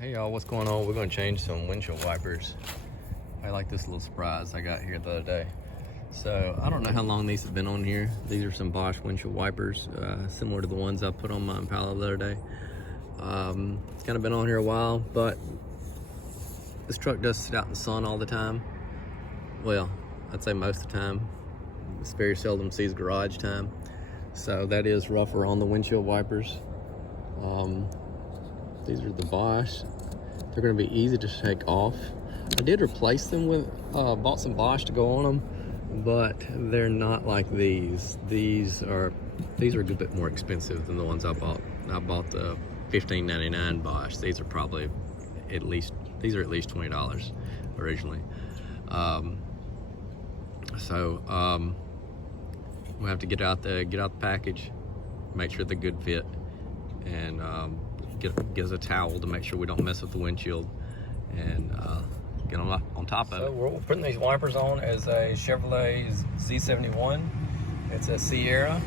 Hey y'all, what's going on? We're gonna change some windshield wipers. I like this little surprise I got here the other day. So I don't know how long these have been on here. These are some Bosch windshield wipers, similar to the ones I put on my Impala the other day. It's kind of been on here a while, but this truck does sit out in the sun all the time. Well, I'd say most of the time. It's very seldom sees garage time. So that is rougher on the windshield wipers. These are the Bosch. They're going to be easy to take off. I did replace them with, bought some Bosch to go on them, but they're not like these. These are a good bit more expensive than the ones I bought. I bought the $15.99 Bosch. These are probably at least $20 originally. We'll have to get out the package, make sure they're good fit, and get us a towel to make sure we don't mess up the windshield, and get on top of it. So we're putting these wipers on as a Chevrolet Z71. It's a Sierra.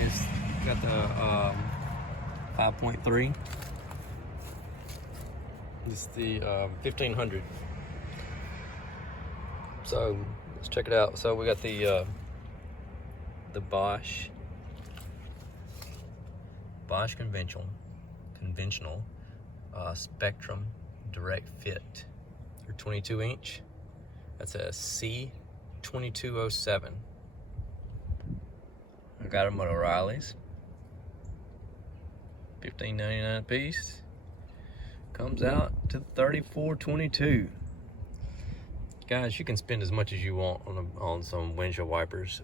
It's got the 5.3. It's the 1500. So let's check it out. So we got the Bosch conventional Spectrum DirectFit. They're 22-inch. That's a C2207. I got them at O'Reilly's. $15.99 a piece. Comes out to $34.22. Guys, you can spend as much as you want on some windshield wipers.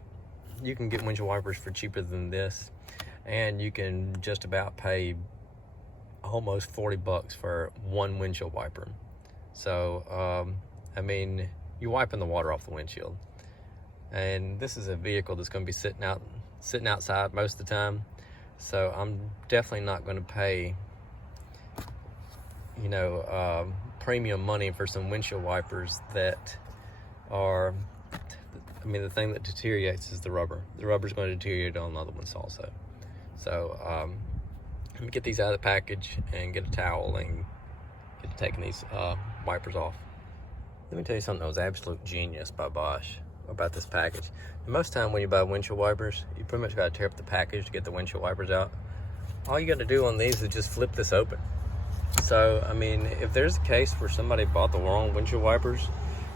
You can get windshield wipers for cheaper than this, and you can just about pay almost 40 bucks for one windshield wiper. So I mean, you're wiping the water off the windshield, and this is a vehicle that's going to be sitting outside most of the time. So I'm definitely not going to pay, you know, premium money for some windshield wipers that are, I mean, the thing that deteriorates is the rubber. The rubber's going to deteriorate on other ones also. So let me get these out of the package and get a towel and get to taking these wipers off. Let me tell you something that was absolute genius by Bosch about this package. And most time when you buy windshield wipers, you pretty much got to tear up the package to get the windshield wipers out. All you got to do on these is just flip this open. So, I mean, if there's a case where somebody bought the wrong windshield wipers,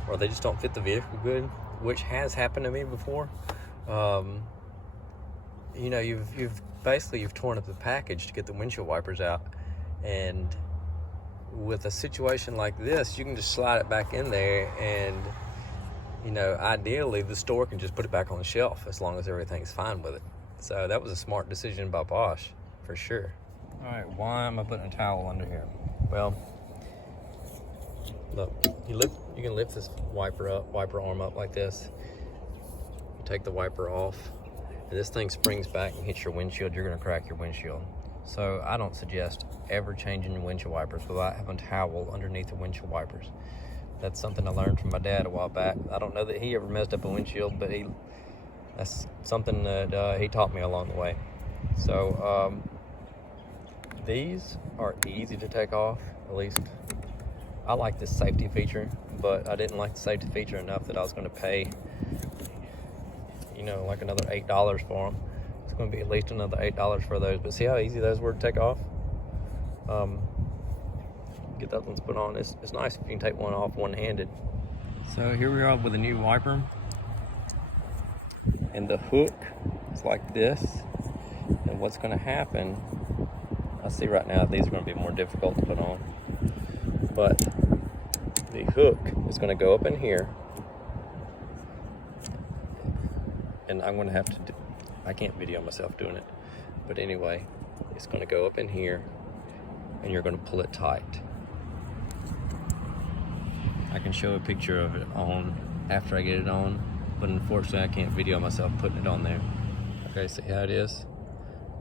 or they just don't fit the vehicle good, which has happened to me before, you know, you've torn up the package to get the windshield wipers out, and with a situation like this, you can just slide it back in there, and you know, ideally the store can just put it back on the shelf as long as everything's fine with it. So that was a smart decision by Bosch for sure. All right, why am I putting a towel under here? Well, look, you can lift this wiper arm up like this. You take the wiper off, and this thing springs back and hits your windshield. You're gonna crack your windshield. So I don't suggest ever changing your windshield wipers without having a towel underneath the windshield wipers. That's something I learned from my dad a while back. I don't know that he ever messed up a windshield, but that's something that he taught me along the way. So these are easy to take off. At least I like this safety feature, but I didn't like the safety feature enough that I was going to pay, you know, like another $8 for them. It's going to be at least another $8 for those. But see how easy those were to take off? Get that one's put on. It's nice if you can take one off one-handed. So here we are with a new wiper, and the hook is like this. And what's going to happen, I see right now these are going to be more difficult to put on, but the hook is going to go up in here, and I'm going to have to do, I can't video myself doing it, but anyway, it's going to go up in here, and you're going to pull it tight. I can show a picture of it on after I get it on, but unfortunately I can't video myself putting it on there. Okay, see how it is?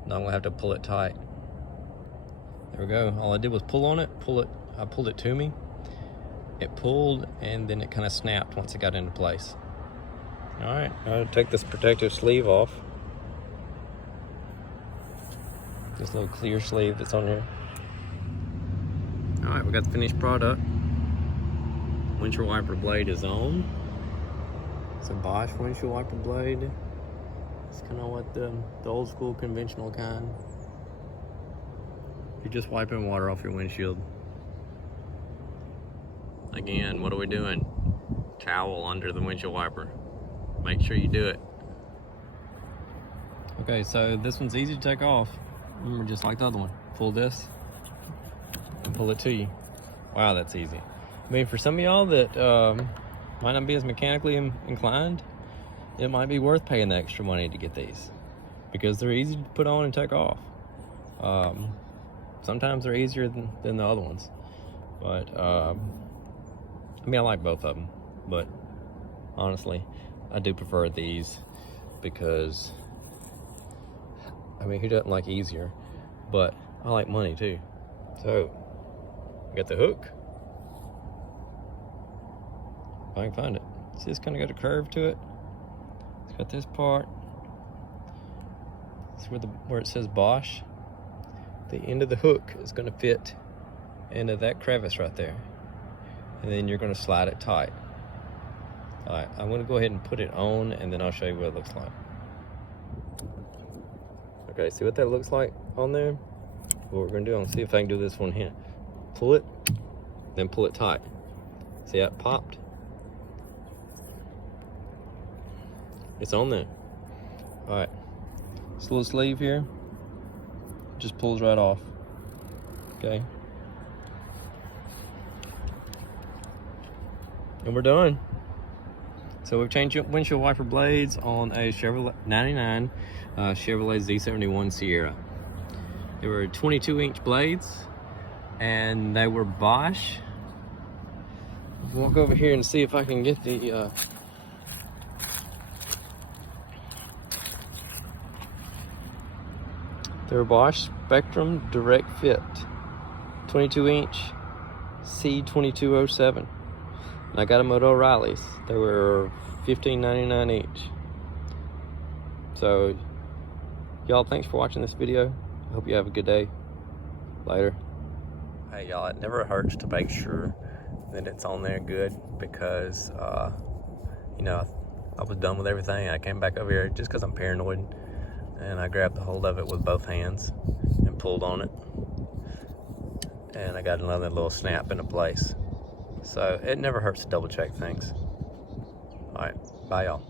Now I'm gonna have to pull it tight. There we go. All I did was pull on it, I pulled it to me. It pulled, and then it kind of snapped once it got into place. All right, I'll take this protective sleeve off. This little clear sleeve that's on here. All right, we got the finished product. Windshield wiper blade is on. It's a Bosch windshield wiper blade. It's kind of what the old school conventional kind. You're just wiping water off your windshield. Again, what are we doing? Towel under the windshield wiper. Make sure you do it. Okay, so this one's easy to take off. Remember, just like the other one. Pull this and pull it to you. Wow, that's easy. I mean, for some of y'all that might not be as mechanically inclined, it might be worth paying the extra money to get these because they're easy to put on and take off. Sometimes they're easier than the other ones, but I mean, I like both of them, but honestly, I do prefer these because, I mean, who doesn't like easier? But I like money too. So, we got the hook. If I can find it. See, it's kind of got a curve to it. It's got this part. It's where it says Bosch. The end of the hook is going to fit into that crevice right there. And then you're going to slide it tight. All right, I'm going to go ahead and put it on, and then I'll show you what it looks like. Okay, see what that looks like on there? What we're going to do, I'm going to see if I can do this one here. Pull it, then pull it tight. See how it popped? It's on there. All right, this little sleeve here just pulls right off. Okay. And we're done. So we've changed windshield wiper blades on a Chevrolet 99 Chevrolet Z71 Sierra. They were 22-inch blades, and they were Bosch. Walk over here and see if I can get the they're Bosch Spectrum DirectFit 22-inch C2207. And I got them at O'Reilly's. They were $15.99 each. So, y'all, thanks for watching this video. I hope you have a good day. Later. Hey, y'all, it never hurts to make sure that it's on there good because, you know, I was done with everything. I came back over here just because I'm paranoid, and I grabbed a hold of it with both hands and pulled on it. And I got another little snap into place. So it never hurts to double check things. All right, bye y'all.